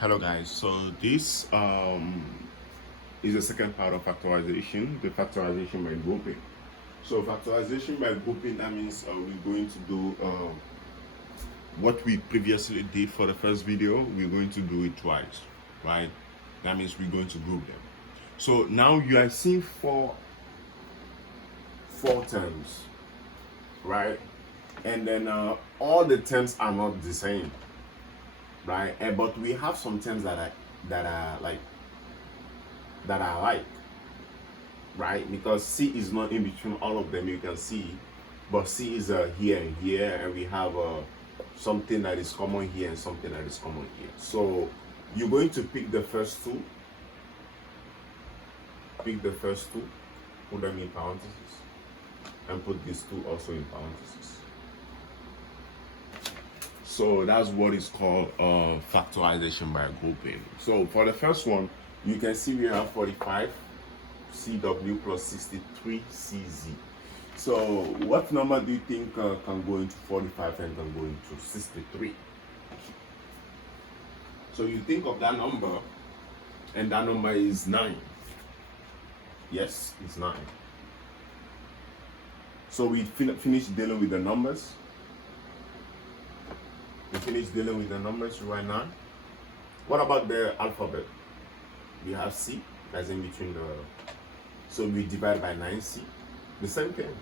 Hello guys, so this is the second part of factorization, the factorization by grouping. So factorization by grouping, that means we're going to do what we previously did for the first video, we're going to do it twice, right? That means we're going to group them. So now you are seeing four terms, right? And then all the terms are not the same, right? But we have some terms that are like, right? Because C is not in between all of them, you can see, but C is here and here, and we have something that is common here and something that is common here. So you're going to pick the first two, put them in parentheses, and put these two also in parentheses. So that's what is called factorization by grouping. So for the first one, you can see we have 45 CW plus 63 CZ. So what number do you think can go into 45 and can go into 63? So you think of that number, and that number is 9. Yes, it's 9. So we finished dealing with the numbers. We finished dealing with the numbers right now. What about the alphabet? We have C, that's in between the... So we divide by 9C. The same thing.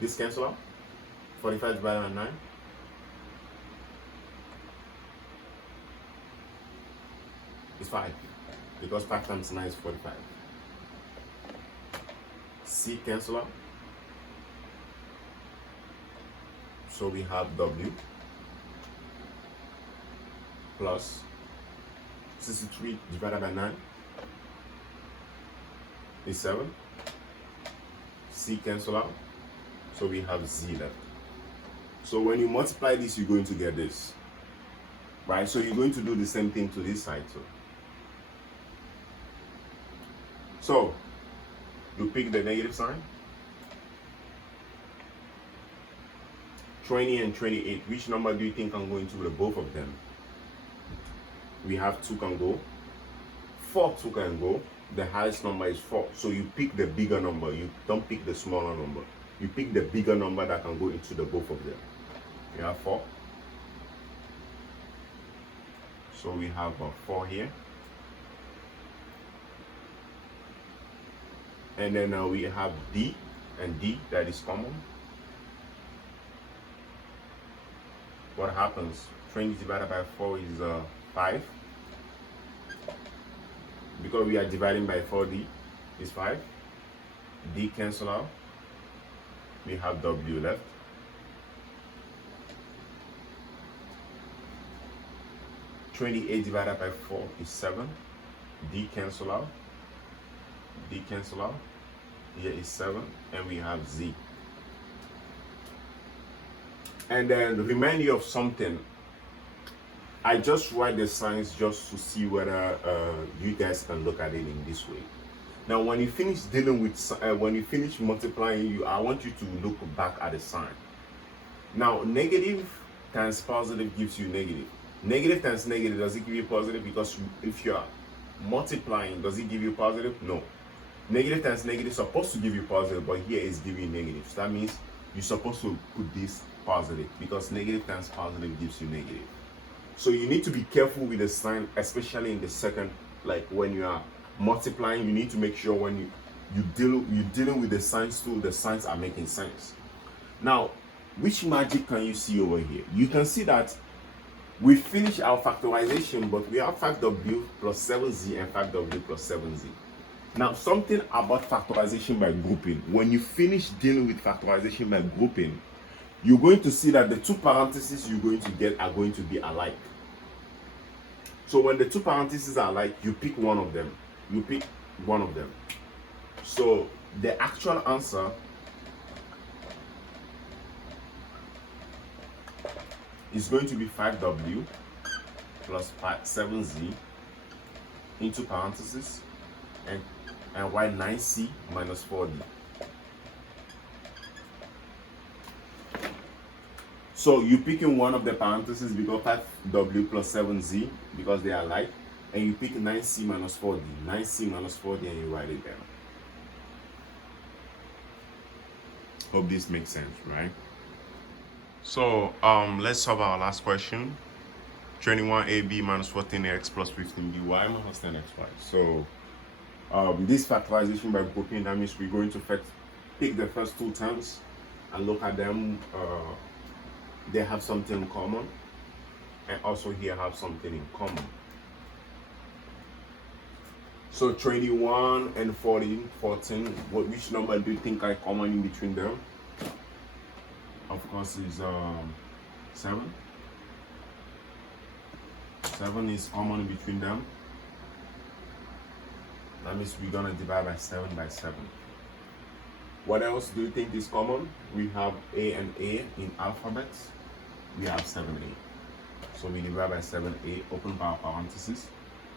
This cancel out. 45 divided by 9. It's 5. Because 5 times 9 is 45. C cancel out. So we have W plus 63 divided by 9 is 7. C cancel out. So we have Z left. So when you multiply this, you're going to get this. Right? So you're going to do the same thing to this side too. So you pick the negative sign. 20 and 28. Which number do you think can go into the both of them? We have 2 can go. 4 2 can go. The highest number is 4. So you pick the bigger number. You don't pick the smaller number. You pick the bigger number that can go into the both of them. We have 4. So we have 4 here. And then we have D, and D that is common. What happens? 20 divided by 4 is 5. Because we are dividing by 4D is 5. D cancel out. We have W left. (28) divided by 4 is 7. D cancel out. D cancel out. Here is 7, and we have Z. And then remind you of something. I just write the signs just to see whether you guys can look at it in this way. Now, when you finish dealing with, when you finish multiplying, I want you to look back at the sign. Now, negative times positive gives you negative. Negative times negative, does it give you positive? Because if you are multiplying, does it give you positive? No. Negative times negative is supposed to give you positive, but here is giving you negative. So that means you're supposed to put this positive, because negative times positive gives you negative. So you need to be careful with the sign, especially in the second, like when you are multiplying, you need to make sure when you're dealing with the signs too, the signs are making sense. Now, which magic can you see over here? You can see that we finished our factorization, but we have 5W plus 7Z and 5W plus 7Z. Now, something about factorization by grouping. When you finish dealing with factorization by grouping, you're going to see that the 2 parentheses you're going to get are going to be alike. So when the 2 parentheses are alike, you pick one of them. You pick one of them. So the actual answer is going to be 5W plus 7Z into parentheses, and y 9C minus 4D. So you picking one of the parentheses because 5w plus 7z because they are alike, and you pick 9c minus 4d, 9c minus 4d, and you write it down. Hope this makes sense, right? So let's solve our last question. 21ab minus 14x plus 15by minus 10xy. So this factorization by grouping, that means we're going to pick the first two terms and look at them. They have something in common, and also here have something in common. So 21 and 14, which number do you think are common in between them? Of course, is 7. 7 is common in between them. That means we're gonna divide by 7 by 7. What else do you think is common? We have A and A in alphabets. We have 7A. So we divide by 7A, open parenthesis.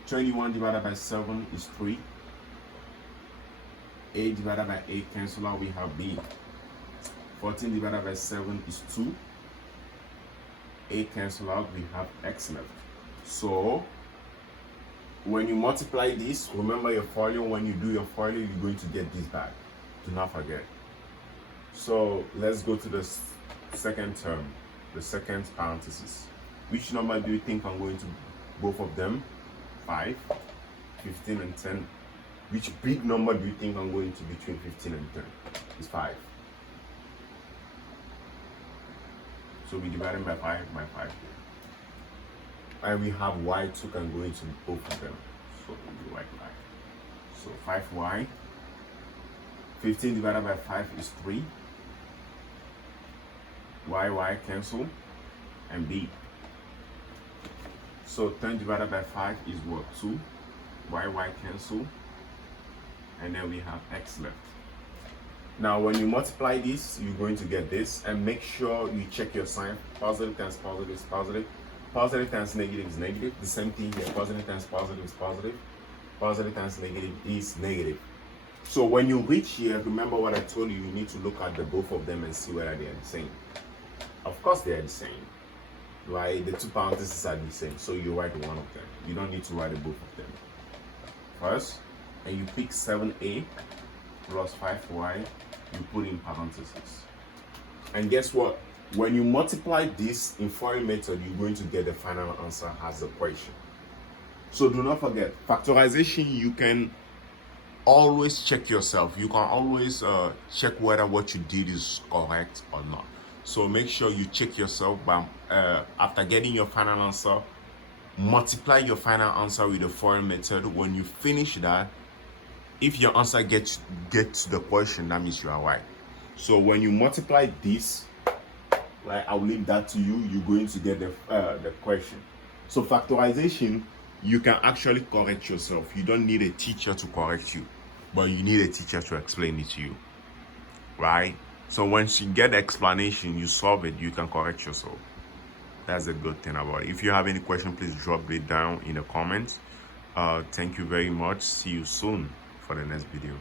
21 divided by 7 is 3. A divided by A cancel out, we have B. 14 divided by 7 is 2. A cancel out, we have X left. So when you multiply this, remember your formula. When you do your formula, you're going to get this back. Do not forget. So let's go to the second term, the second parenthesis. Which number do you think I'm going to both of them? 5, 15 and 10. Which big number do you think I'm going to between 15 and 10? It's 5. So we divide them by 5 here. And we have y2 can go into both of them. So we write 5. So 5y. 15 divided by 5 is 3. Y cancel. And b. So 10 divided by 5 is what? 2. Y cancel. And then we have x left. Now when you multiply this, you're going to get this. And make sure you check your sign. Positive times positive is positive. Positive times negative is negative. The same thing here. Positive times positive is positive. Positive times negative is negative. So when you reach here, remember what I told you. You need to look at the both of them and see whether they are the same. Of course they are the same, right? The two parentheses are the same. So you write one of them. You don't need to write both of them. First, and you pick 7a plus 5y. You put in parentheses. And guess what? When you multiply this in foreign method, you're going to get the final answer as the question. So do not forget, factorization, you can always check yourself. You can always check whether what you did is correct or not. So make sure you check yourself by, after getting your final answer, multiply your final answer with the foreign method. When you finish that, if your answer gets to the question, that means you are right. So when you multiply this, like I'll leave that to you, you're going to get the question. So factorization, you can actually correct yourself. You don't need a teacher to correct you, but you need a teacher to explain it to you, right? So once you get the explanation, you solve it, you can correct yourself. That's a good thing about it. If you have any question, please drop it down in the comments. Thank you very much. See you soon for the next video.